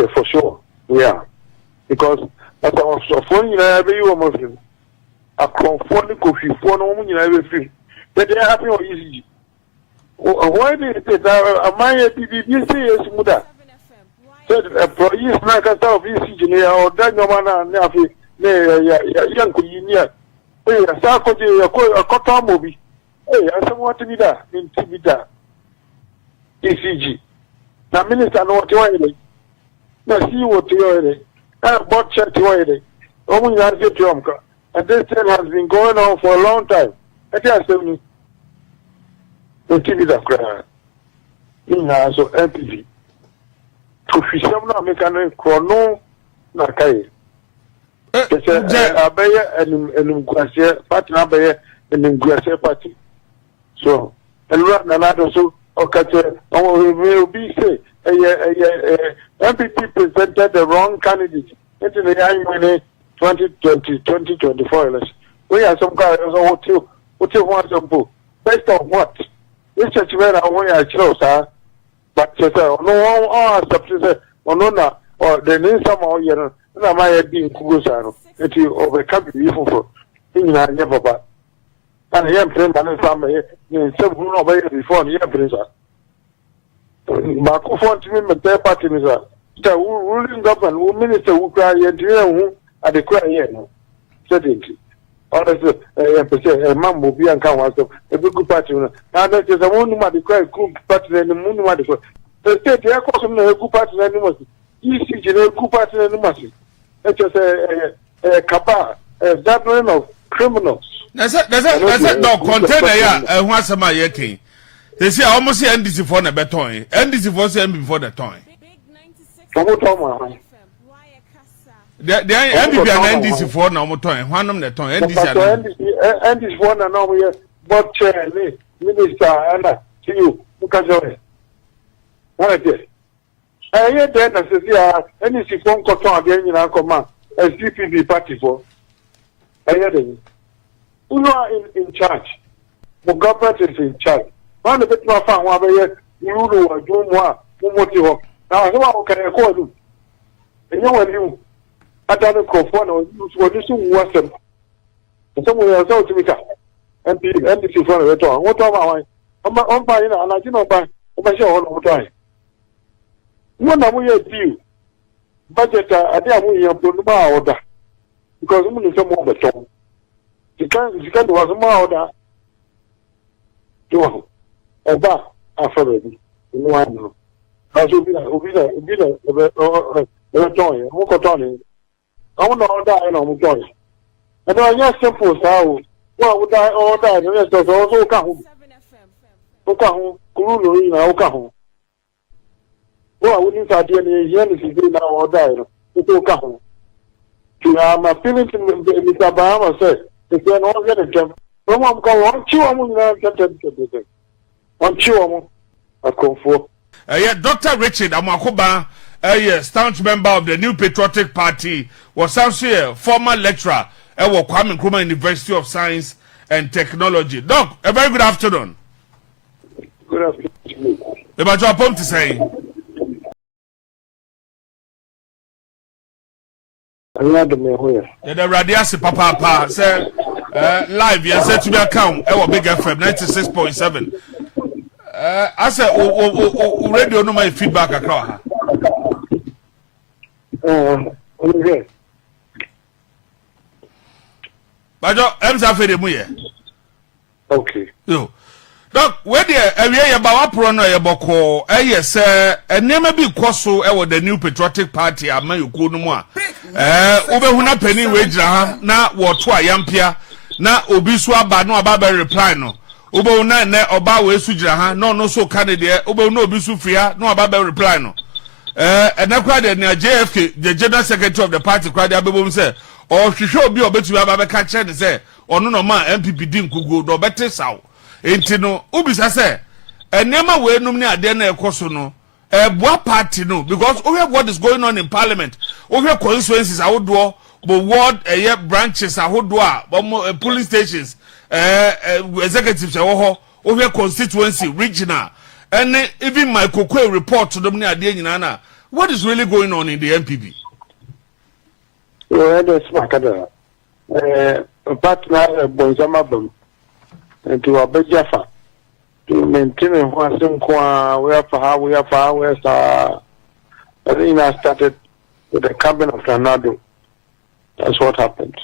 there for sure. We are. Because as I was phone, every woman, a conforming coffee for no woman, every free. That they are happy or easy. Why did it say that? My NPP is Muda. Said employees like a self engineer or Daniel and Nafi, young Kuyinia. Hey, a Sarkozy, a cotton movie. Hey, I said what to be there in Tibida. ECG. Now, Minister, no, what you now, see what you are. Bought check to it. Only has it to and this thing has been going on for a long time. I can't say me. The TV that cry. So NPP. To fish them now, make a chrono. Nakai. Abeya and Guasia, Party Abeya and Guasia Party. So, and another so, okay, will be say, NPP presented the wrong candidate into the annual 2020-2024 election. We have some guys what you want some book. Based on what? This is where I want to chose, but no one accepted or no, or the name some or you know, I might have been Kugusano, that you overcome the evil for in I never but. And I am playing my family in some who know before the empress. But who want to be their party, Mr. The ruling government, who minister who cry and who at the cry here. Certainly. Honestly, a man will be uncomfortable. A good party. Now, that is a woman at the cry, good party, and the moon. The state, there was a good party, and you must. ECG, a good party, and you must. It is a cabal, a gathering of criminals. That's a dog container, and once a my yeking. They say almost NDC for the beton, NDC for them before the time. The NPP and NDC for no time, one of the time, NDC for no otchere, Minister Anna, to you, Mukajoy. What is it? I hear then as NDC phone call again in our command, as DPP party for. I hear them. Who are in charge? The government is in charge. One of the more fun, one way you know, do more, now, how can I call you? And you when you, I don't know, for what you want them. And someone else out to me, NPC for the return. What am I'm buying, and I do not buy, I'm sure all the time. One of we deal. Budget, I didn't want to buy order because I'm going to some more the You can't do a more order. Do Oba Afenyo Markin. As we I want to order and I'm going. And I just simple how would I order the rest of also come. Kuru na Okaho. Well, I wouldn't have any Genesis now or die. It's Okaho. I'm feeling to Mr. Bahama said, if they're not going to jump, no one go on, chew on Chiwamo, Akufo. Dr. Richard Amakoba, staunch member of the New Patriotic Party, was also a former lecturer at Kwame Nkrumah University of Science and Technology. Doc, a very good afternoon. Good afternoon. About your point to say. The radiasi papa say live yes said to be account Big FM 96.7. I said radio no my feedback across. Okay. Bajo Afenyo Markin. Okay. Yo. Doc, where the area about pro no yeboko yes enema bi kwaso e wo the New Patriotic Party amayuko no mu a obehuna pani we gira ha na wo to ayampia na obi so aba no aba be reply no obehuna ne oba we su gira ha no so Kennedy obehuna obi su fia no aba be reply no enakwa de na JFK the general secretary of the party kwade abebom say o hwehwe obi obetu aba be ka kire ne say ono no ma NPP din kugo do bete saw Entino, ubisa se, enema we num ne ade na ekoso no, boa party no, because we have what is going on in parliament. We have constituencies ahodo, but ward branches ahodo, police stations, executives ahoho, we have constituency regional. And even my kokwe report to them ne ade nyina na, What is really going on in the NPP? Well, that's my kind of partner, Bonzamabum, and to a big Jaffa to maintain one some where for how we are far west. I started with the cabin of Tornado. That's what happened.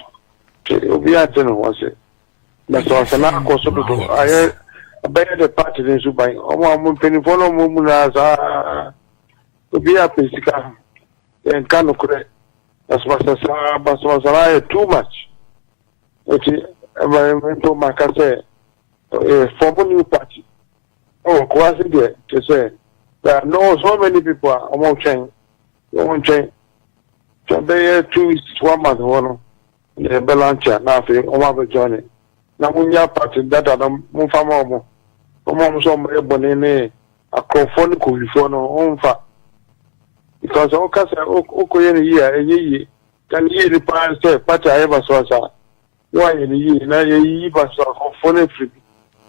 We are doing was it. That's what I'm going to do. I bear the party in Subai. I'm penny for no woman as to be a physical and kind of correct. As much as I too much. Environmental market say form a new party. Oh, quasi there to say there are no so many people among change. Won't change. So they 2 weeks, 1 month, one. The Belancha, nothing, over journey. Now, when you are party that are more famous, among some ebony, a conform to own fat. Because all cast a year, a year, can hear the parents say, Patch I ever saw. Why in a year, now you was phone free.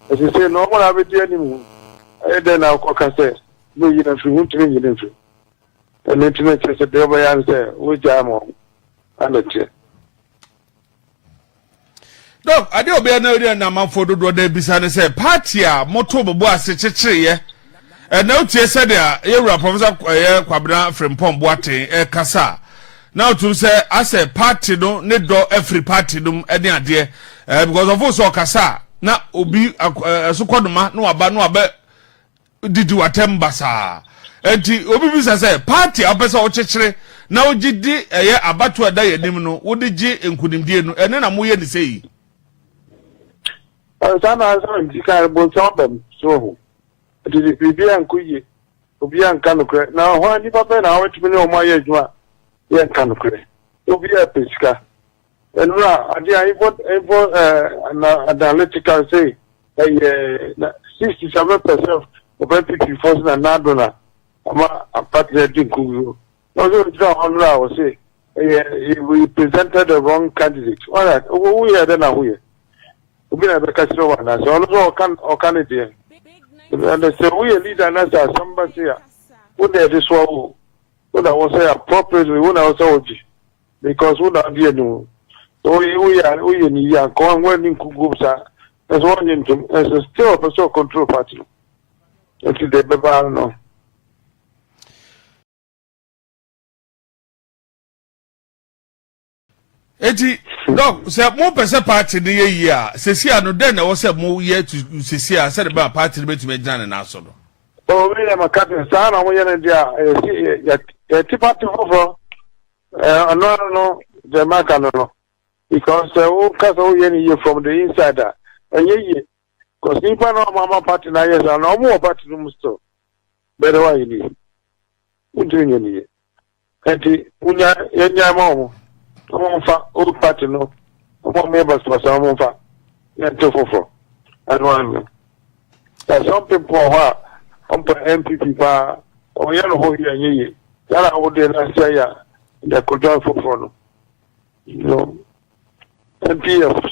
As you say, no one have it anymore. I then I'll say, no, you don't want to you didn't. And then to make us a devil answer, which I'm on. And that's it. Dog, I don't be an idea now for the day beside say, Patia, Motobo, Cecilia. And now, said there, you're Professor Kwabena from Boakye Kasa. Now to say, I say, party no, need do every party no, any idea, because of us all Kasa. Now, Obi, so called man, no, about did you attend Bassa? And Obi say, party, a person otchere. Now, Jidi, about to a day, no, what did you include him, and then I'm weird to say. I was an so. It is Bibi and Kuyi, Obi and Kanukre. Now, why did Papa now to be on my age? Yeah, Kanukre. Obi a Pisca. And now, I want an analytical say 67% of NPP force and Nadona. A partner didn't Kuyu. Also, John was say, we presented the wrong candidate. All right, we are then away. We have a Castro one, as also or Canadian. And they say, we lead an answer, somebody here. Would they this one? Would I was say appropriately? Would I also because we don't hear no. So we in the going wedding groups are as one in as a still a person control party. That's the Baba no. Eti dog say more person party the year. Cecilia no then was say more year to Cecilia said about party to me Jan and so. Oh, we am a captain son and we are there. Party over. No, the Macan no. Because all cast all year from the insider. And ye, because if I know Mama party now, yes, I know more party room store. Better why you need. What do you need? Eti, Unya Mom. Old party no. Among members was a month. Net2 and one. Some people are on NPP bar or yellow here. That I would then say, the Kojo Kyeremanteng. No. NPF.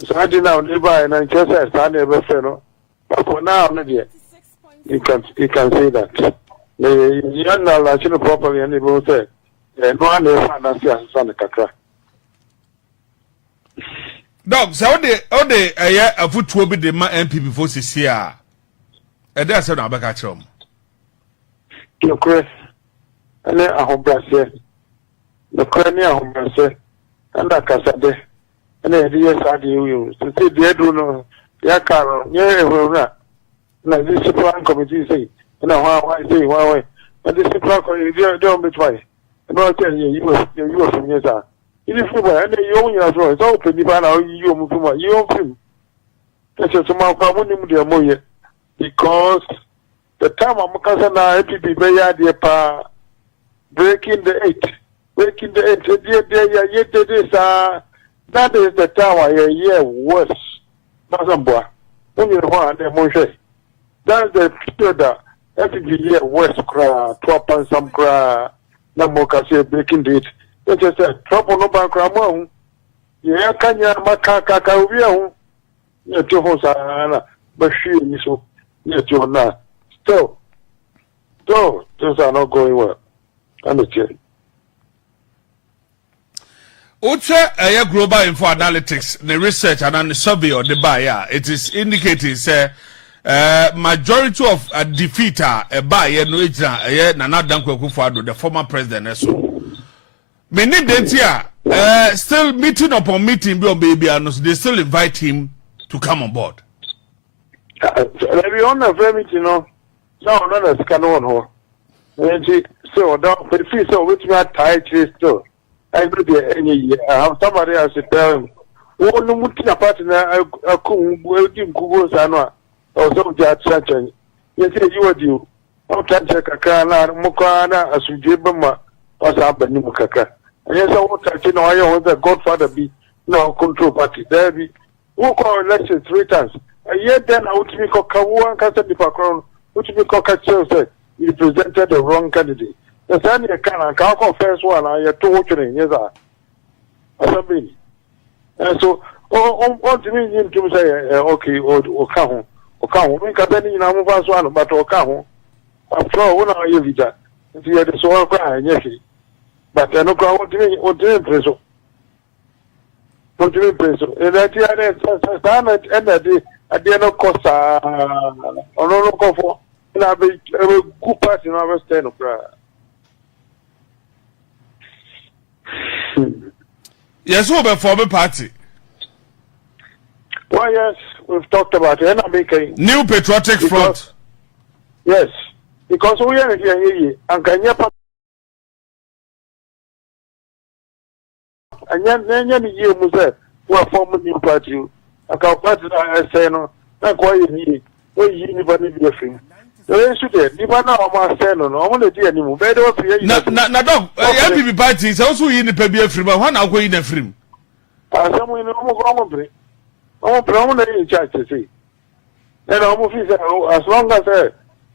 So I did now live by and I just said, I never fellow. But for now, not yet. You can say that. The young national properly and they will say. No one Dog, so they a foot will be the NPP for Cecilia. And that's an abacatrum. No, Chris. And then I hope that's it. The Crania home, I say, and that Casade. And then yes, I do. To say the Edruno, Yakaro, yeah, well, not. Like this plan committee say, and I say, why? And this plan committee don't be twice. And I'll tell you, you were from your side. It is and you own your choice. It's open, you move you own him. That's just my problem, because the time I'm cousin, NPP, breaking the 8. That is the time I hear worse. That's when you want the motion. That's the period that NPP hear worse cry, 12 and some cry. Namokase breaking date. They just said, trouble no background. Yeah, Kanya Makaka, we are Net2 but she is so Net2 now. Still, those are not going well. Anno chere. Oche a global info analytics, the research and the survey or the buyer, it is indicating majority of defeat a buyer no Nana Akufo Addo, the former president. So many days here still meeting upon meeting baby they still invite him to come on board. Every on a very now not a scan on her. So don't feel so which we are tied still. Every day, any year, I have somebody else to tell him. Oh, no, Mutina partner, I couldn't Google Sana or some judge. Yes, you would do. I'm trying to Kakana, Mokana, as you give them what's happening, Mukaka. And yes, I want to know I want the Godfather be no control party. There be who call election 3 times. A year then I would be Kawu and Casa de Pacron, which be Coca-Cola said you presented the wrong candidate. The Sunday can first one, I told you, yes, I. And so, what do you mean to say, okay, or come, we can then in our first one, but or come. After all, when I hear that, if you had a soul cry, yes, but I know what do you mean, preso? What do you mean, preso? And that year, and that day, I did not cost, or no go for, and I'll be a good part in our stand of prayer. Yes, we'll form a party. Well, yes, we've talked about it. NPP. New Patriotic Front. Yes, because we are here, and Kanyapa. And then you must well form a new party. I can't party I say no, not quite you. Where you never need a thing. The issue there, you want to say no, I want to do anymore. Better for you. Now, NPP party is also in the PBA free, but one hour in the free. Someone I'm in charge to see. And I'm as long as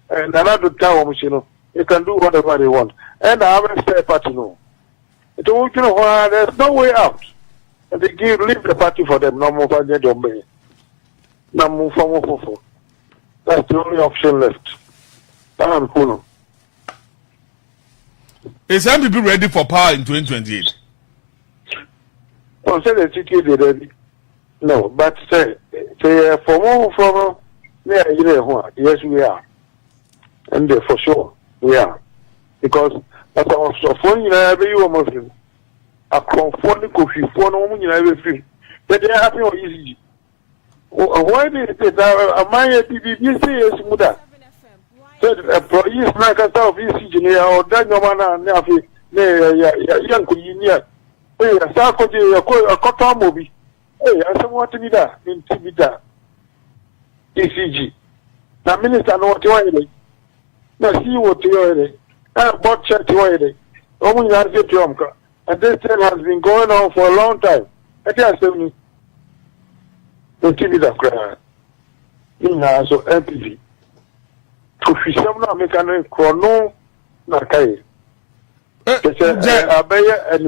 another town, you can do whatever they want. And I haven't said party no. It will you know there's no way out. And they leave the party for them, no more than Dompreh. No more for. That's the only option left. Is NPP ready for power in 2028? Say the city ready. No, but say for more from yes we are. And for sure we are. Because as I was so funny, every woman a conforming coffee for no woman in every free. But they are happy or easy. Why did a my PBB say yes, Muda? Said employees like a staff of engineer or Daniel Nafi, young Kuyinia. Hey, a Sarkozy, a cotton movie. Hey, I said what to be that in Tibida. ECG. Now, Minister, no, what you are. Now, see what you are. I bought check to it. Only has it to and this thing has been going on for a long time. I can't say me. The Tibida cry. So, NPP. To fish some now, make a chrono, Nakai. Abaya and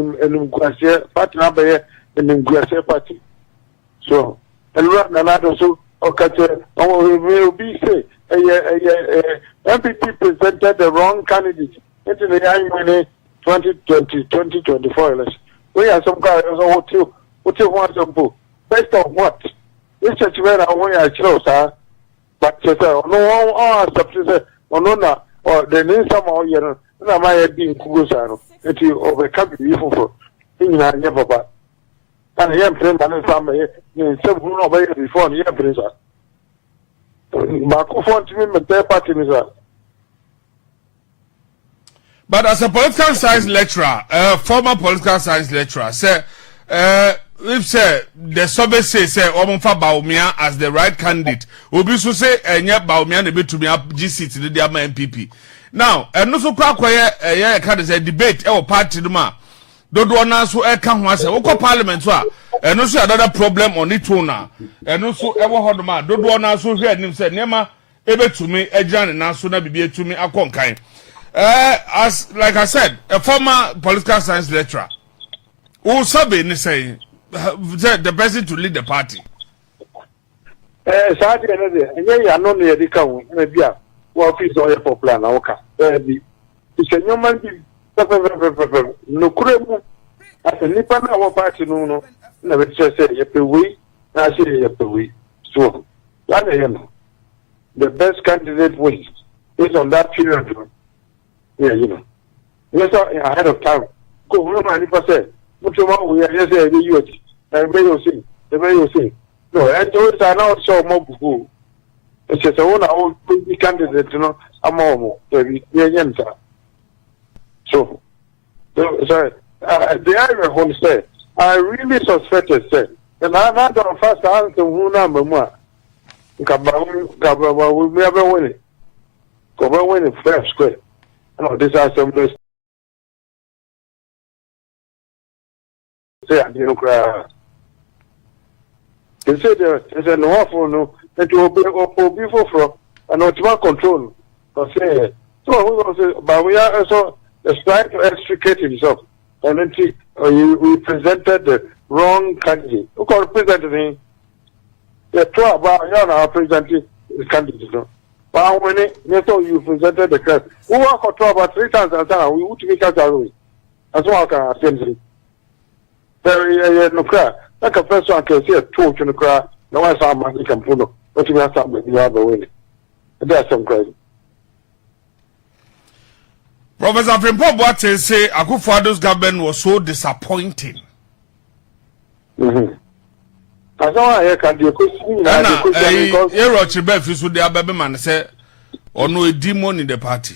Mquasia, Party Abaya and Mquasia Party. So, and another so, okay, will be say, NPP presented the wrong candidate into the annual 2024 election. We have some guys what you want to do. Based on what? This is where I want to chose, sir. But no, all substance or no, or the name some or you know, my being Kugusano, that you overcome the evil for things I never bought. And I am playing and some some who know before the empress. Baku to me, but their party is that. But as a political science lecturer, former political science lecturer, say, if say the survey say Omonfa Bawumia as the right candidate, Obi so say Bawumia ne be to me up GC to the NPP. Now, and no so Kwaku can say debate party no dodo na so ka ho ase wo parliament so and also another problem on it now. And also ewo ho ma dodo na so hwe anim say nema ebetumi agyan na so na bibie tumi akonkan. As like I said, a former political science lecturer who survey say the person to lead the party. Saturday, and you are not near the cow, maybe a office or a plan. It's a human being. no kuremu as a nipa na wo party no na be say ye pe we na say ye pe we so that the best candidate wins is on that period. Yeah, you know. Yes, ahead of time. Go no man nipa say mutuma we yes say the youth and may you see no and those are now so more buku it's just one our candidate you know amomo we yenta so sorry the area home say I really suspected say and I don't first answer who na mama Gaba we never win it. Go win it fair square. No, this are some say I didn't cry. They say there's an awful no that you will be for and not control. So say so we will say but we are also trying to extricate himself and then we presented the wrong candidate. Who can present him? The two about you presenting the candidate. But when you presented the case, we work for about 3 times and we would make out away. That's what I can say. There no cry. Like a person can see a torch in the cry, no one saw my can pull up, but you have something the other way. That's some crazy. Professor Afenyo Markin say Akufo Addo's government was so disappointing. As I can do question because you wrote your best with the baby man say or no a demon in the party.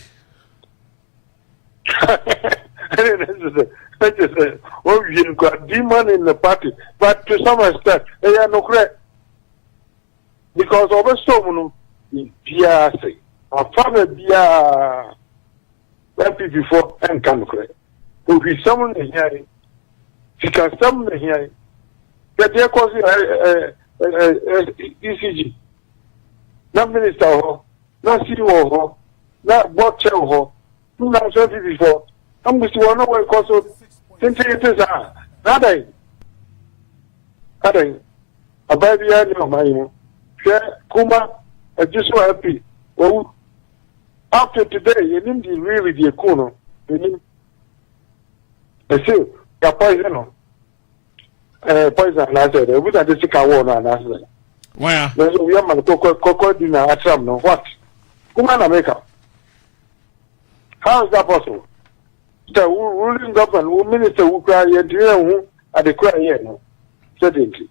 Oh, you got demon in the party, but to some extent they are no correct because over so many PRC or father BR NPP before and can correct. Who be someone here, she can summon here. That they cause ECG. Not minister ho, not CEO ho, not board chair ho, not something before. I'm going to know what cause since it is nothing. A baby animal, my Kuma, I just so happy. Well, after today, you need to really be a corner. You need, I see, you're poison. Poison, I said, we got the sick one and I said, where we are my cocoa dinner at some no what? Kumana make up. How is that possible? The ruling government, who minister who cry who at the cry here, no, certainly.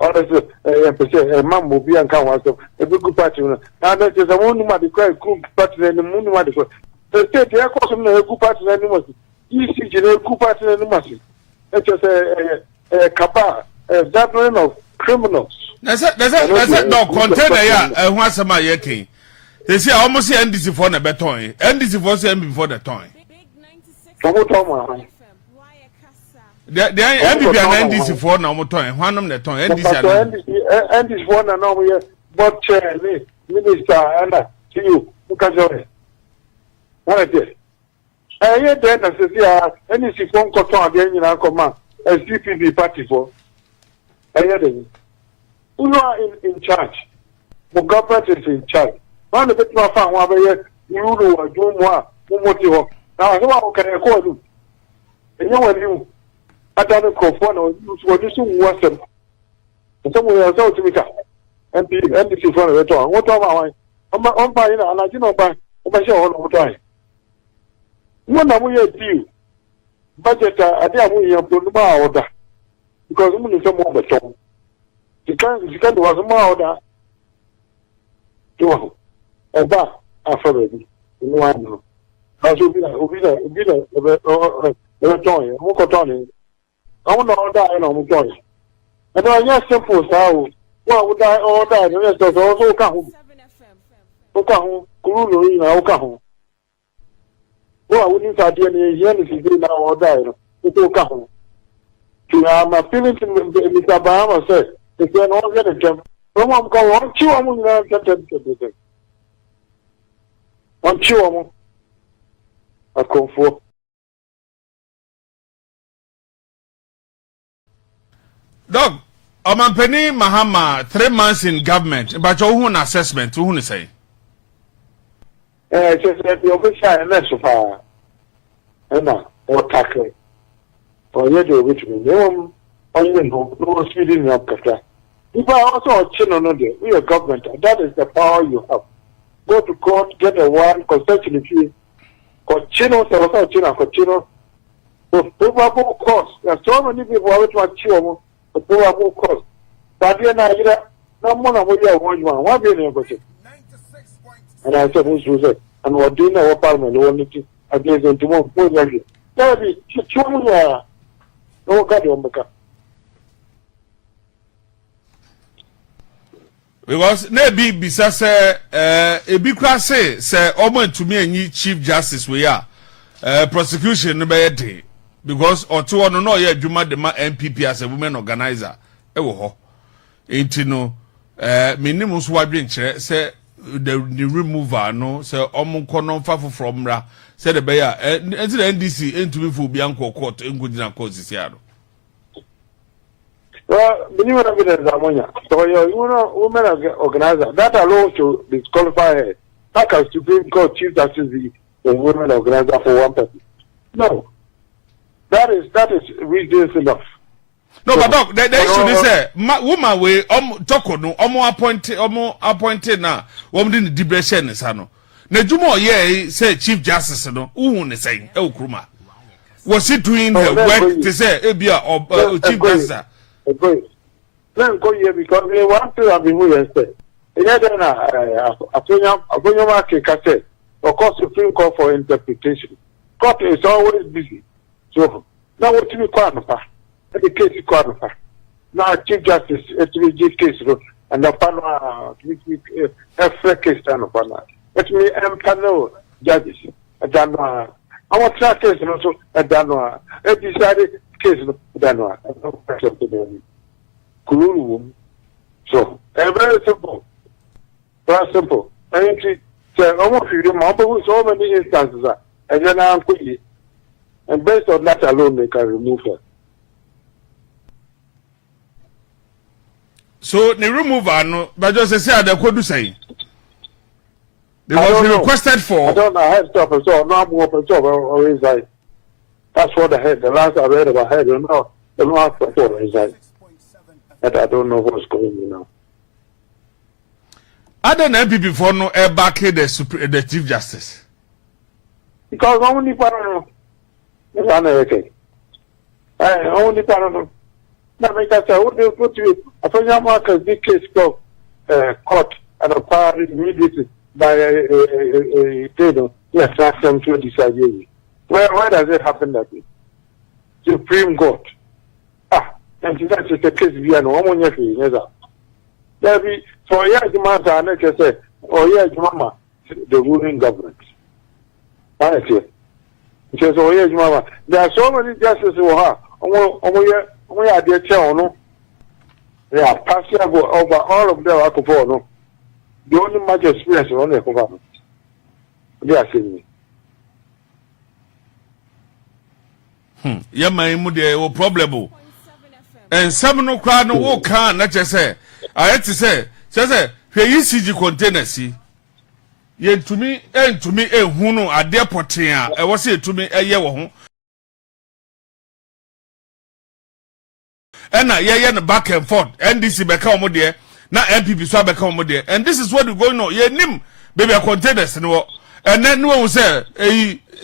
Honestly, a man will be uncountable, a good party. Now that is a woman at the cry, good party, and the moon at the cry. The state, there was a good party, and the mercy. ECG, a good party, and the mercy. It's just a cabal, a gathering of criminals. That's it, no container, yeah, once a my yeking. They say almost NDC for the beton, NDC for them before the time. The NPP and NDC for now, one of the time, NDC for now, but Minister Anna, to you, Mukajore. What is it? I hear then, as NDC phone call again in our command, as DPP party for. I hear them. Who are in charge? The government is in charge. One of the bit more fun, one way you know, do more. Now, how can I call you? And you know, I don't know, what you want them. Somewhere else out to me. NPC for the door. What am I'm buying, and I do not buy my show all the time. One of we deal. Budget, I didn't want to buy order because I'm going to some more beton. You can't do a more order. Do a bar after baby. You know, I know. I should be a toy, walk a toy. I want to order and I'm going. And I just simple how would I order the rest of also come. Okahu, Kuru, Okahu. Well, I wouldn't have any anything now or die. It's Okahu. I'm appealing to Mr. Bahama said, if they're not going to jump, someone go on, chew on them. On chew on Akufo. Dog, Omanpeni Mahama, 3 months in government, but your own assessment, who say? Just that the official and that's so far. And now, or tackle. Or yet, which we know, only no speeding up. If I also a chin on it, we are government, that is the power you have. Go to court, get a warrant, constitution if you Cochino, Chino, Cochino. Probable cause. There are so many people who are chill, the probable cause. But then I no more than we are 1 billion. And I said, who's it? And what do you know what parliament wanted to against them to one point? There will be no God on the cup. Because maybe bisa say ebi kwa say omo to me and chief justice we are prosecution no be dey because oto no ye adwuma de ma NPP as a women organizer e wo ho enti no minimum so wadwen kire say the remover no say omo kono fa from ra say the be ya enti the NDC entumi fu bi anko court engudina court sisia no. Well, minimum evidence amonya. So you know, women organizer that alone to disqualify her. How can Supreme Court Chief Justice the women organizer for one person? No, that is ridiculous enough. No, but doc, the issue is say, woman we Torkonoo appointed na woman di depression is ano. Na jumo ye say Chief Justice no, who ne say e okruma. Was he doing the work to say ebia or Chief Justice? Then go here because we want to have been yesterday. Afenyo Markin said, of course, Supreme Court for interpretation. Court is always busy. So now what we call the case is called now Chief Justice HVG case and the panel case stand panel. Let me panel judges. I want that case also I decided case so very simple. Very simple. And almost so many instances and then I'm quickly and based on that alone they can remove her. So the remover no but just say they could do say they was requested for I don't know head stop and so no more open top or resign. That's what I heard. The last I read about head you know the last before resign. That I don't know what's going on now. I don't know before no back the Chief Justice. Because only part only part now make us say what they put you Afenyo Markin big case go court and a power immediately by a yes ask them to decide. Where does it happen that way? Supreme Court. And that's just a case we are no one yet. There be for years, matter, and I say, oh, yes, mama, the ruling government. I say, says, oh, yes, mama. There are so many justices who are, we are their chair, no? They are passing over all of them. Akufo no. The only much experience on the government. They are saying. Yeah, my mude problem. And some no crowd no walk can not just say. I had to say, say, you see the container see. Yet to me, and to me, a huno a dear potia. I was here to me a year home. And now, yeah, back and forth. NDC become there. Now NPP so become there. And this is what we're going on. Yeah, nim, baby, a containers no. And then no one will say,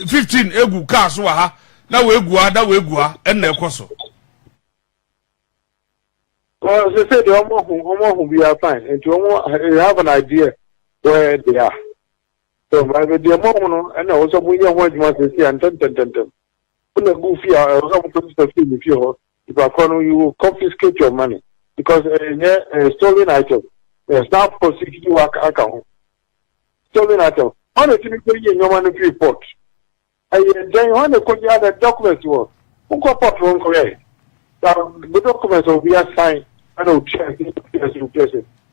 15 egu cars wa. Now we go, and the coso. Well, as I said, the almost we are fine, and to have an idea where they are. So, by the moment, and also we are one month to see and ten. When a goofy, I was going to if you will confiscate your money because a stolen item. There's not prosecuting work account. Stolen item. Honestly, you your money report. And then you want to put the other documents. Who got put wrong correct? The documents will be assigned. I don't check it.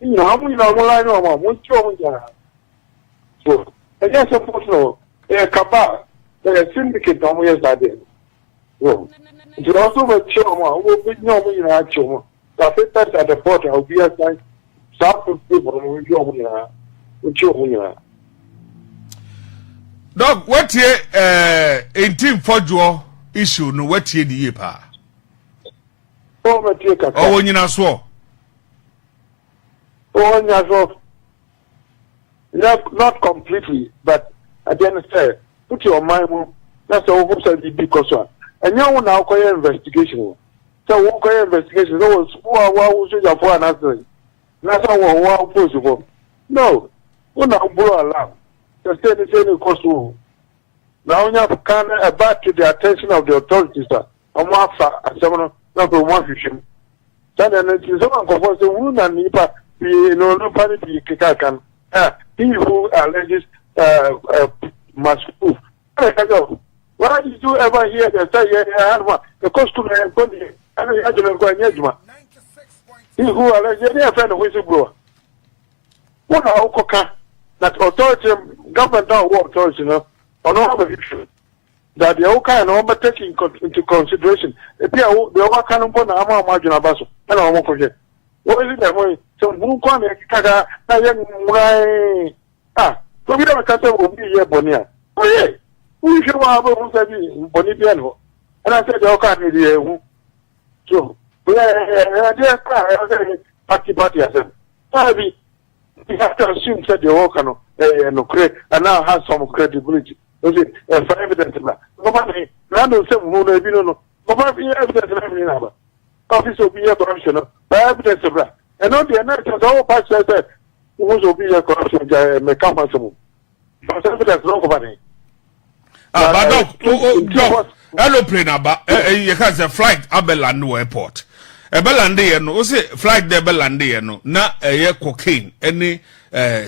You know, how many I know about one so, I guess suppose no, a cabal, a syndicate on years I did. Well, it's also a choma who will know me in a choma. So, if that's at the port, I'll be assigned some people with your Dog, what here, 18 for Joe, issue no wetie di ye pa. Oh matie kaka. Oh nyina so. Oh nyina so. Not completely, but at the end of the day, put your mind on that's the whole side because one. And you now call investigation. So we call investigation. No one who should have for an answer. That's how we possible. No, we now blow alarm. The same cost. Now you have to come back to the attention of the authorities. I'm not someone not from one vision. Then someone confers the wound and nipa. No panic. He who alleges must prove. Why did you ever hear the say the costume and body and the judgment? He who alleges any friend of whistleblower. What are Okoka that authority, government now authority, or no other issue that the Oka and all taking into consideration. If you are the Oka can put a margin of Basso, and I won't forget. What is it that way? So, Mukwan, Kaka, so we don't cut over here, Bonia. Oh, yeah. We should have Bonipiano. And I said, okay, so we are party. I said, we have to assume that the Okano and now has some credibility. For evidence, nobody, random some who know, you know, nobody evidence of every number. Office will be a corruption, evidence of that. And on the another, the whole party said, who will be a corruption, may come as a evidence, nobody. But aeroplane about you can say flight Abelando airport. Abelande no say flight de Abelande no na cocaine any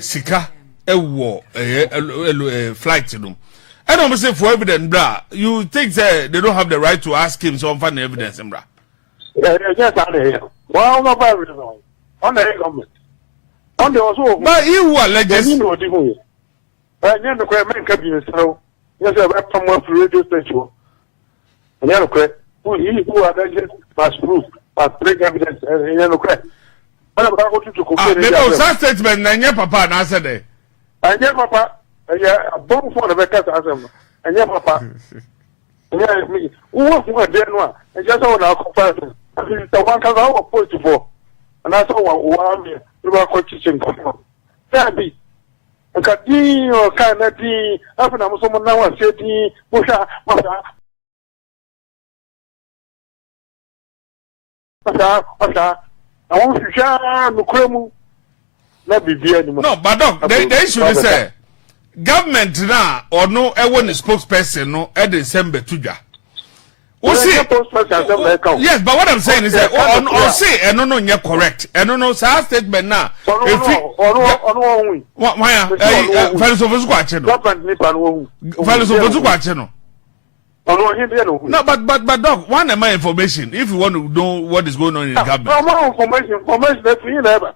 sika wo flight no. I don't say for evidence bra. You think they don't have the right to ask him some funny evidence bra. Yes, I know. Well, no evidence on the government. On the also. But you who alleges and then the crime cabinet so yes, I read from one radio station. And then who alleges must prove, must bring evidence, and then okay. But I'm going to compare the statement, and your papa answered it. And your papa, a bomb for the Becca's answer, and your papa. Yeah, me, who was there, and just all our comparison. The one can have a point for, and I saw one year, we were coaching. There Kadi or Kennedy, after someone now said, Busha, I want to share the cremu. Let me be anymore. No, but dog, they should say government now or no, I want a spokesperson no at December tuja. Yes, but what I'm saying is that on say and no you're correct. And no statement now. Why fellows of us watching. Fellows of us watching. No, but dog, one of my information if you want to know what is going on in the government. No information that we never.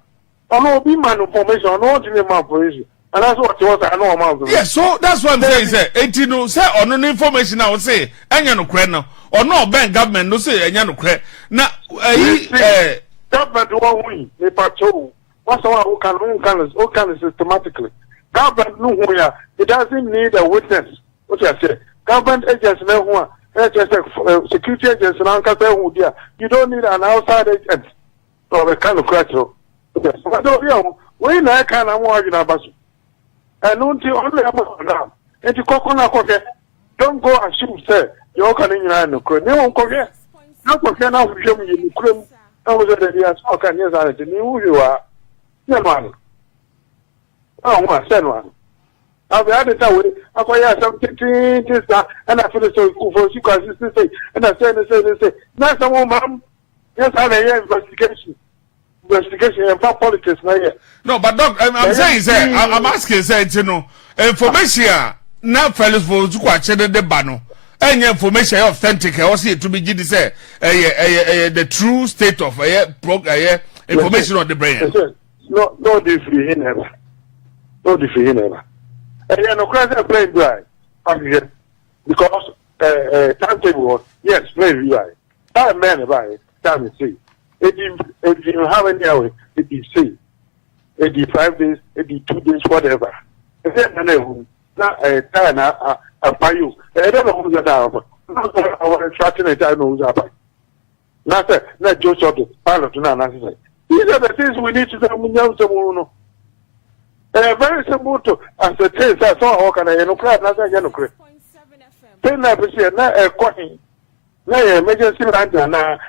I know be man information, I know the man information. And that's what was I know amount. Yes, so that's what I'm saying. Say, 18 no say on no information I will say, anya no kre no. Or no bank government no say anya no kre. Na government won't win. They patrol. What's the one who can systematically. Government no who it doesn't need a witness. What you say? Government agents no who security agents and anchor who there. You don't need an outside agent or a kind of crackle. Okay. So we na kind of more about. And until only about now. And to coconut don't go assume say you're coming in no crime. No forget. Not forget now we show me in crime. I was at the ask can yes I knew you are. No man. Oh one send one. I've had it away. I acquire something this and I feel so for you guys say and I say that's a woman. Yes, I have investigation and politics now. No, but doc, I'm saying, say, I'm asking, say, you know, information now, fellows for Zukwachere de Bano, and information authentic. I also to be GD say, the true state of information on the brain. No, different in ever. No different in ever. And then, of course, I play dry. Because timetable, yes, very dry. Time man about it, time see. If you have any hour, it is say, 85 days, 82 days, whatever. And then, now, a pay you. I don't know who that are. our tracking it, I know that. Not not just of the pilot to none. These are the things we need to do. Very simple to ascertain that all can I know crap, not a yellow crap. Then I was here, not a coin. No emergency land, not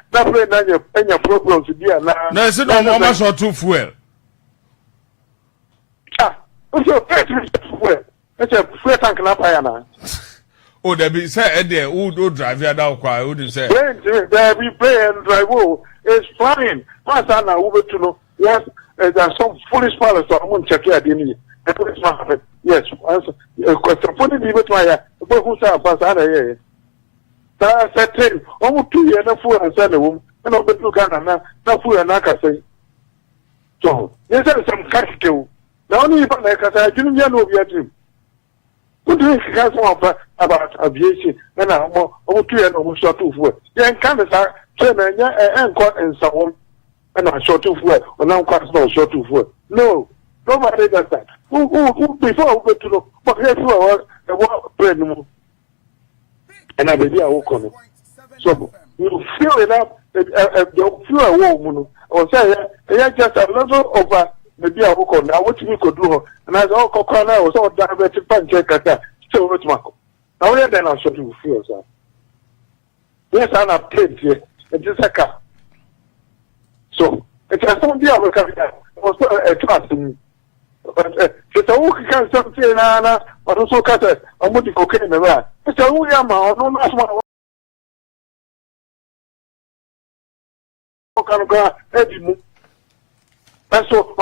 any problems to be a now. No, it's not much or too fuel. What's your fuel? It's a fuel tank up. Oh, there be said there who drive here now, why wouldn't say? There be play and drive. It's flying. My son, over to know. Yes, there are some foolish fellows that I won't check here. Yes, question for the debate. My who's our pastor? That's a thing. Almost 2 years and 4 and 7 women, and I'll be looking at now. Now, food and I can say. So, yes, there's some cash too. Now, only if I didn't know your dream. What do you guys want about aviation? And I'm almost 2 years almost short of work. Then Canada, China, and court and so on. And I'm short of work, or now quite no short of work. No, nobody does that. Who before we go to know, but here's what the work brand. And I believe I will come. So you feel it up, you feel a woman, or say, just a little over maybe I will come. Now, what we could do, and as all Coconut was all diabetic pancake at that, still with Marco. Now, then I'll show you feel, sir. Yes, I'm not paid here, and just a car. So, it's a some deal will come here. Also, a trust in me. But it's a walk can something, Anna, but also cut it. I'm going to cocaine around. It's a William, no matter what. Can go ahead. And so,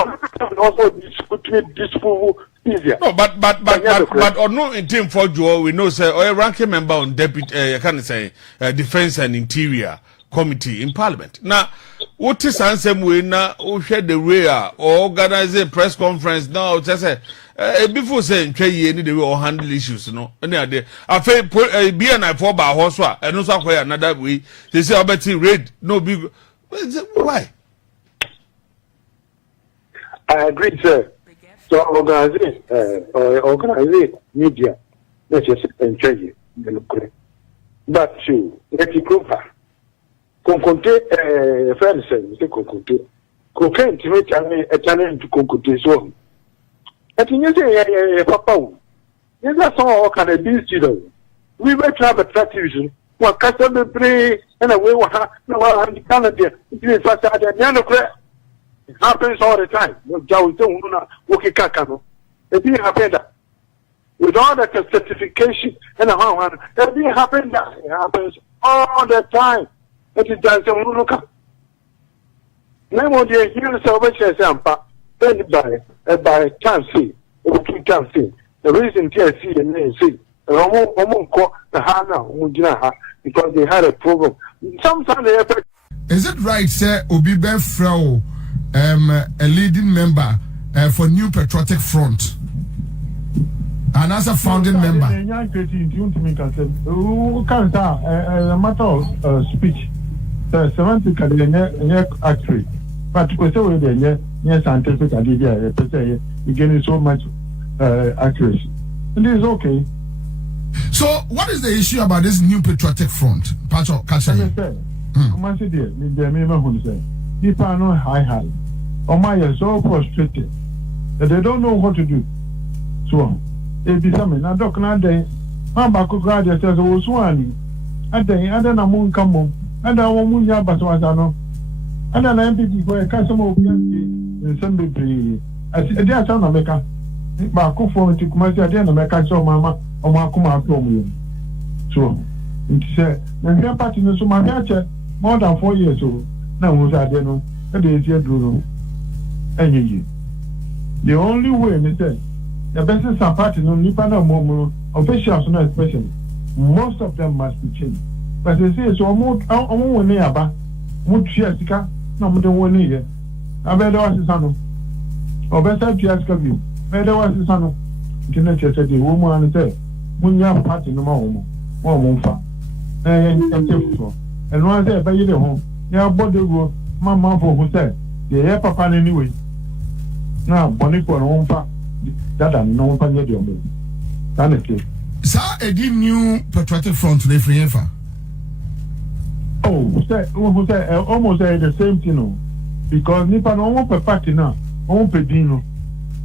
also this fool easier. No, but or no in team for Joe, we know, say, or a ranking member on deputy, can say, defense and interior committee in parliament. Now, what is answer when who shed the rear or organize a press conference now? Just say, before saying, Kay, any way or handle issues, no, any idea. I feel be an I for by horse, and also where another way. They say, I bet he read no big. Why? I agree, sir. So organize media, let's just enjoy it. But to let it go back. Concomte, friends say, Concomte. Cocaine to make a challenge to Concomte. So, I think you say, Papa, yes, that's all kind of beast, you know. We will have a television. What customer play and away with her, no one Canada, it's fast at the end of it. It happens all the time. No doubt, don't work a cacano. It didn't happen that. With all the certification and a how, it didn't happen that. It happens all the time. It is done to look up. No more dear, here's salvation sampa, then by chance, or 2 times. The reason TSC and NC, the Hana, because they had a problem. Sometimes they have. Is it right, sir, Obibe Frau, a leading member for New Patriotic Front? And as a founding member. A matter of speech. Semantically, accurate. But because we're scientific idea, we're getting so much accuracy. And it's okay. So, what is the issue about this New Patriotic Front? Pacho, catch it. People are not high. Or my is so frustrated that they don't know what to do. So, they be something. Now, Doctor Nade, my Baku graduate says, oh, Swani, and then I don't know, come on, and I won't move but was I know. And then NPP for a customer of in Sunday. I said, dear son of Mecca, Baku for to come out again, America, so Mamma, or Makuma from so, it said, when your party knows so much, more than 4 years old, now was I don't know, and they said, Bruno. The only way, they said, the best party, no Nipana Momo, officials, no especially, most of them must be changed. But they say, so I'm more nearby, Muchiatica, no more than 1 year. I better was his son. Or better to ask of you, better was his son. Cannot said the woman and say, Munya party no more, one far. And once there by the home, your body will, Mamma for who said, the air papa anyway. Now, Bonnie for home far, that I'm no one. Honestly. Sir, a new patriotic front to the free info. Oh, say, almost say the same thing, no. Because Nipa no one per party now, one per dino,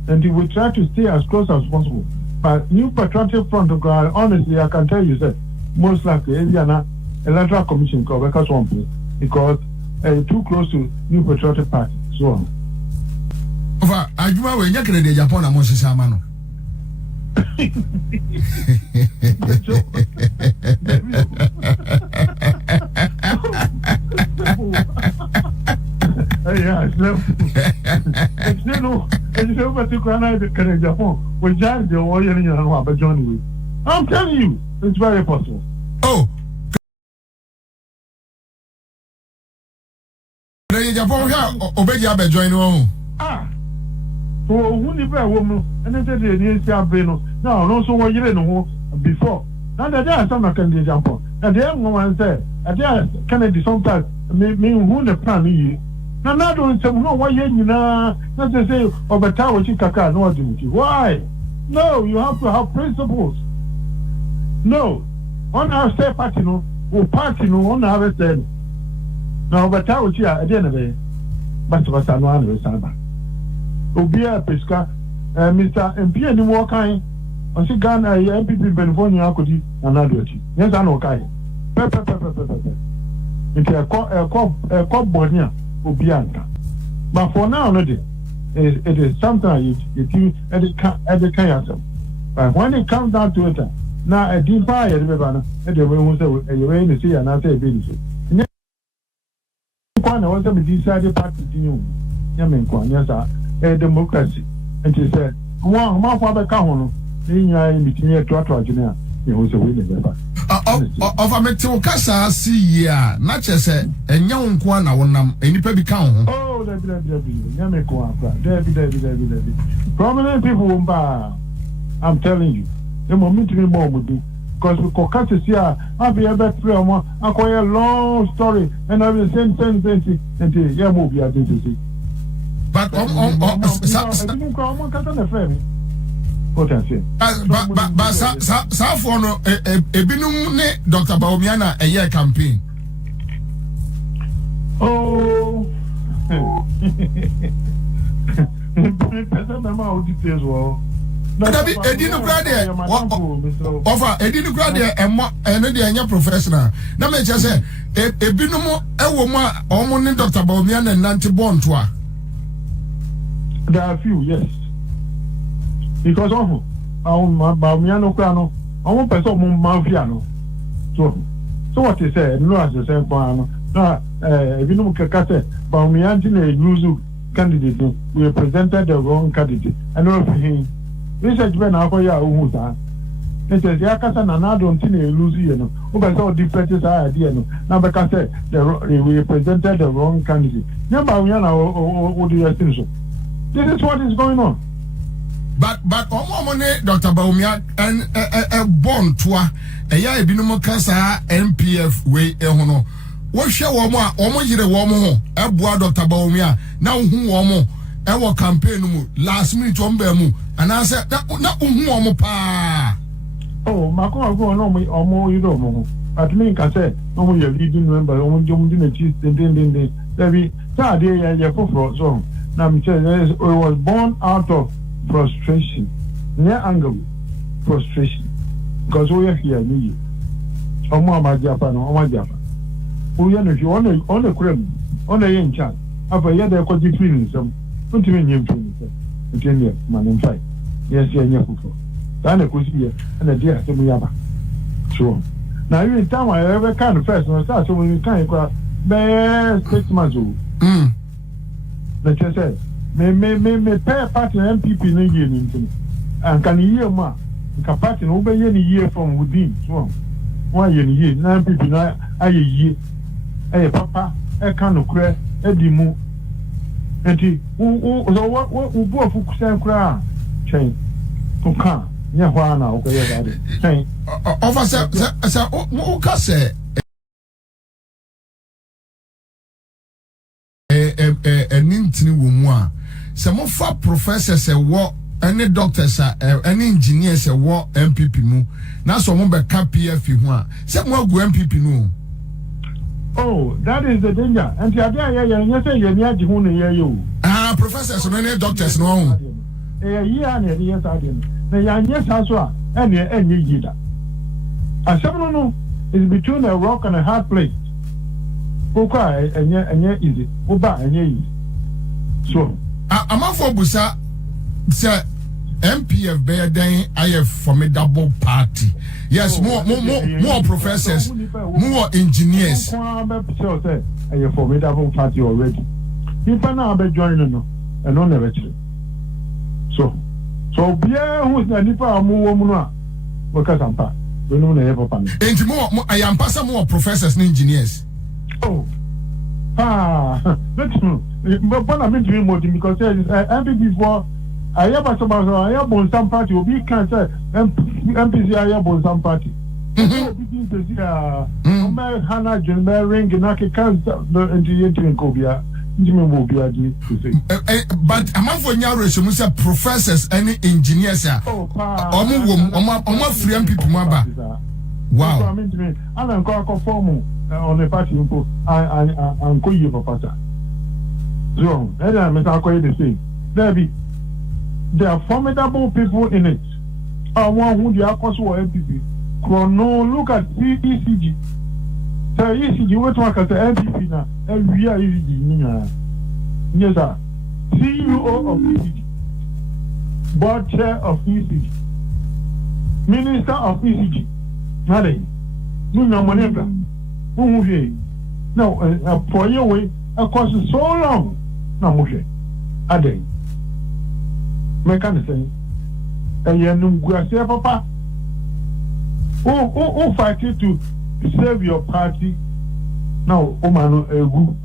and we try to stay as close as possible. But new patriotic front, honestly, I can tell you that most likely Indiana Electoral Commission cover because one place because too close to new patriotic party. So on. Over, Ajuma when you Kennedy Agyapong and Moses Amano. Yeah, it's no, it's over to Kennedy Agyapong. We just the warrior in your but Johnny. I'm telling you, it's very possible. Oh, Kennedy Agyapong here, obey your join home. Ah, so who never woman and then the brain. Now, no, so what you know before. Now, there are some Kennedy Agyapong. And the young woman said, Kennedy sometimes me who the plan you. Now, not doing some no, why you know, not to say, or but Tower Chicago, no, why? No, you have to have principles. No, on our state party, no, or party, no, on our state. Now, but Tower Chia at the end of it, but was an one of the Saba. Obia Pesca, Mr. MP, and more kind, on see Ghana, NPP, Benevonia, Akudi, and Adorye. Yes, I know, Kai. It's a cop Bonia. Obianka. But for now, it is sometimes you edit yourself. But when it comes down to it, now a deep fire, everybody, and the way we say, you rain to see and I say, baby. One was a decided party to you. Yamin, yes, a democracy. And she said, one, my father, Kahono, in your meeting to a engineer, he was a winner. Of a meteokasa see ya, not just a young one, I want them any baby count. Oh, Debbie. Prominent people won't buy. I'm telling you, the moment to be more would do. Because we could here, I'll be a better film, I'll call a long story, and I will send things until you move your agency. But what I say? But Safono, Ebinum, Dr. Bawumia, a year campaign. Oh, I didn't graduate. Offer, I didn't graduate and a professional. Now, me just say, Ebinum, a woman, almost Dr. Bawumia and Nanti Bontois. There are a few, yes. Because of Bawumia no crano, I won't pass on Mafiano. So what they say, no, as the same one. No, if you know Kakase, Bawumia didn't lose candidate, we presented the wrong candidate. I know for him. Research when I call you, it says, Yakasa and I don't think they lose you know. But so different idea. Now, because we presented the wrong candidate. Now, Bawumia, what do you think so? This is what is going on. But Omomone, Dr. Bawumia, and a born toa, a ya binum cancer, NPF way, hono. What shall Omo Jire Womo, a boa Dr. Bawumia, now who Omo, our campaign last minute on Bemu, and I said, that Umo pa. Oh, Mako go no me Omo, you don't know. At me, I said, no, you're leading member, only doing a cheese, then, Debbie, Saturday, you're for so. Now, it was born out of frustration, near anger, frustration. Because we are here, me. Mahamadu Bawumia. We are if you on the crib, on the young child. After year, they're called feelings. Some 20 million feelings. 10 years, man, in fact. Yes, you're near before. Then I could see here, and the dear Semuyaba. Sure. Now, every time I ever kind of first, I start so when you can't cry, 6 months old. Let us say, me pay party NPP no year into and can year ma can party no be any year from within so 1 year NPP na aye year papa e kan no kra e di mu enti so what bu afu kusan kra chen to kan nya hwa na o ko ye ga de chen officer o ka say nintini wo mu a se mo fa professor se wo any doctors any engineers war NPP mu na so mo be ka PF ho a say mo go NPP no. Oh, that is the danger. And the idea you say you need to you. Professors and any doctors no. Yeah, and yes I didn't. The yes also and you and some no is between a rock and a hard place. Okay, and easy. Oba and easy. So I'm for busa say MPF bear then I have formidable party. Yes, more professors, more engineers. I have formidable party already. People now be joining no and no never. So Pierre who's the Nipa Muamuna because I'm part. We know never pan. And more I am passing more professors and engineers. Oh. That's true. But what I mean to you because MPP before I have on some party will be cancer MPC I have on some party. Hannah Jimmy ring Naki cancer and Kobia. But among for now, professors and engineers are free people. Wow. I mean to me, I'm going to form on the party and call you Papa. So, that is the same. There are formidable people in it. I want who they are also NPP. Chrono, look at ECG. So ECG, what one can say NPP now? Every year ECG. Yes, sir. CEO of ECG. Board chair of ECG. Minister of ECG. Nothing. No, no, whatever. No, for your way, of course, so long. No, Mushe. Ade. Mechanism. And you know, Papa. Who fight it to save your party? Now, a man ugu.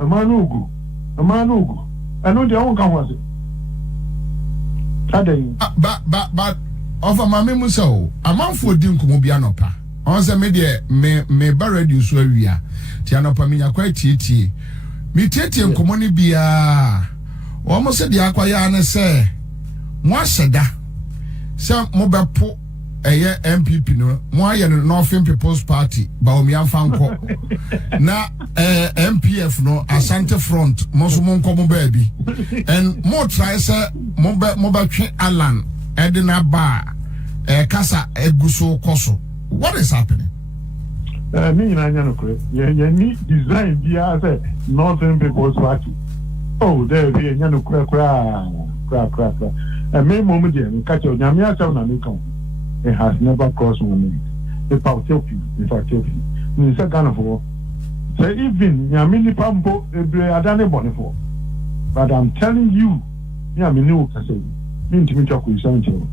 I know their own council. But over my memory, a man for Dinkumobiano pa. On the media, me buried you so we are. Tianopa Mina quite tea. Me tete and commoni bia. Almost said the Aquayana say. Moi seda. Some mobile po a year MPP no. Moi and Northern People's Party. Bawumia Fanko. Na MPF no Asante Front. Mosumon Komo baby. And more try say mobile train Alan. Edina Bar. Casa Eguso Koso. What is happening? Me and I know, you need design via Northern People's Party. Oh, there be a Yano crack. And me moment here, catch your Yamia Namiko. It has never crossed my mind. If I'll tell you, in second of all, say even Yamini Pampo, a Dane Bonifor. But I'm telling you, Yaminu Castle, mean to me talk with Sancho.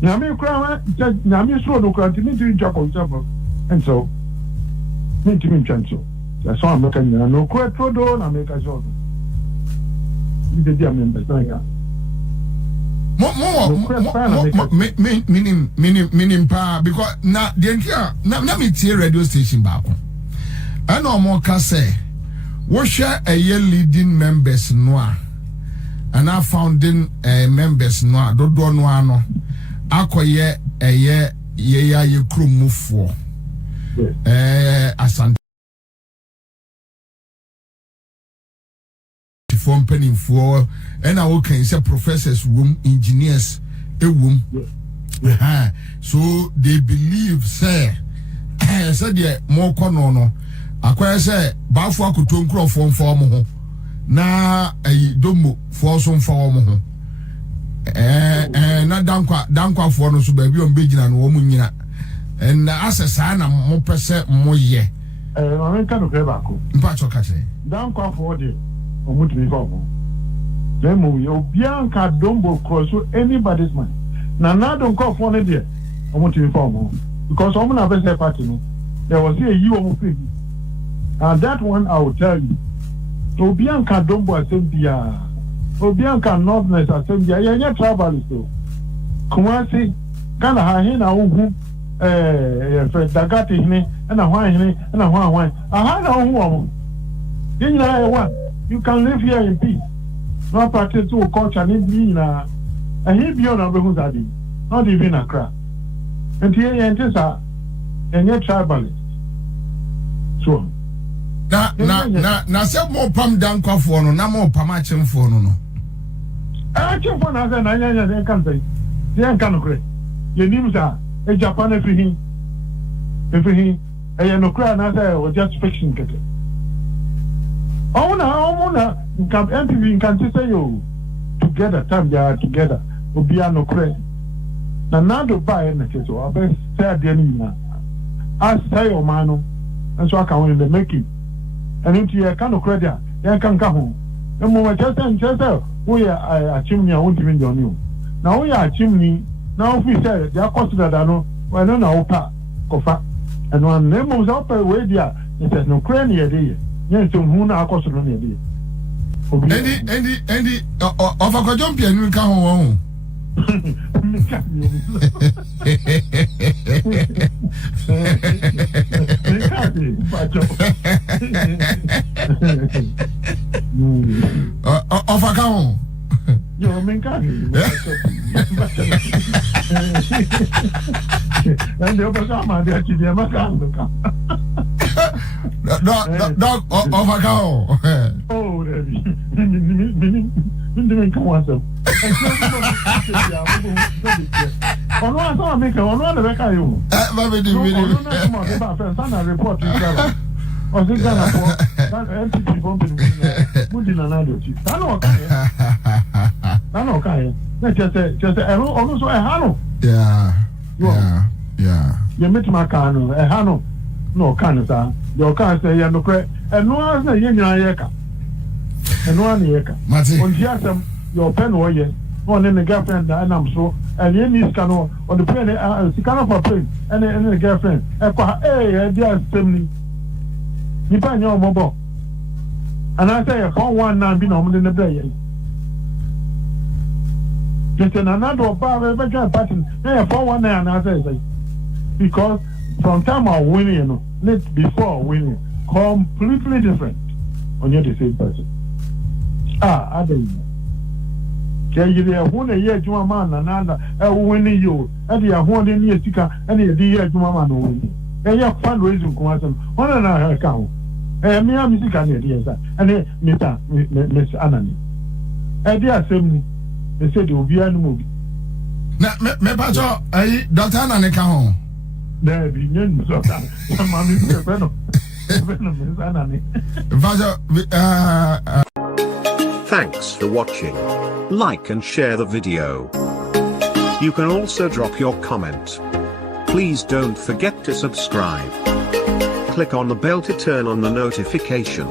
Yami Crown, Yami Slow, no continue to talk with Jabba. And so, mean to me, Chancho. That's why I'm making no quite pro, I make a short. You did members, meaning pa because na the entire na me tie radio station back. And no more can say we share a year leading members noa and our founding members noa do noa no akoye a year ye crew move for Asante Bediatuo for and I can say professors room engineers a room. So they believe say said yeah more kono akwa say bafo akoto nkrofo mfa mo ho na domo fo so mfa mo ho na dankwa fo no so ba bi on begina no wo nyina and asesa na mo pese mo ye I can go back. Mpa choka che Dankwa fo de omutumi fo mo Demo yo bianca dombo cross anybody's mind. Now don't call for it there. I want to inform you because I'm not best party. There was here you almost and that one I will tell you. Obianca dombo assembia. Obianca northness assembia. Yeah, travel so. Kumasi kana hahina uhu dagati hine and a wine and a wine. I had a woman. You can live here in peace. No practice to culture need me na And he be on a who's adding, not even a crap. And here enters a yet tribalist. So, na se mo pam dan kwafo no na mo pam achemfo no. Achemfo na say na nya dey kan say. Dey kan no kre. Ye nim sa e Japan everything. E no kra na say o just fiction kete. Ona NPP can say you together time they are together. Obi no kre. Na nado buy na keso abe say ade ni na. As say o mano. And so I can win the making. And if you can't credit, you can't come home. And more just we are a chimney, I won't even join you. Now we are a chimney. Now if we say they are considered, I know, well, no, no, Kofa. And one name was up away there, it says no cranny a day. Yes, to whom I cost on a day. Andy, of a Kojompian will come home. Of a cow. You're main country. And the other summer, they're actually a macaw. Dog of a cow. Oh, didn't come once. On one side, make on one of the Caillou. Report to or this kind of NPP bumping Budin and Addo. I know, just also a Hano. Yeah. You met my cano, a Hano. No, Canada. Your car say, no credit, and no one say, Yaka. And one Yaka. On Jassam, your pen warrior, one in the girlfriend, and I'm so, and any canoe on the plane, Sicano for plane, and the girlfriend. Hey, dear Stemmy. You find your mobile. And I say, I found one now being on the day. Just another bar, a better pattern. I found one there, and I say, because from time of winning, not before winning, completely different on your the same person. I don't know. You are one a year to a man, another, winning you, and you are one in year ticker, and you dear to a man winning. And you have fundraising commercial on another account. And me, I'm sick and Miss Annan. And they are saying, they said you will be a movie. Me pacho, Dr. Annan account. There be none so that. Mammy, Thanks for watching. Like and share the video. You can also drop your comment. Please don't forget to subscribe. Click on the bell to turn on the notification.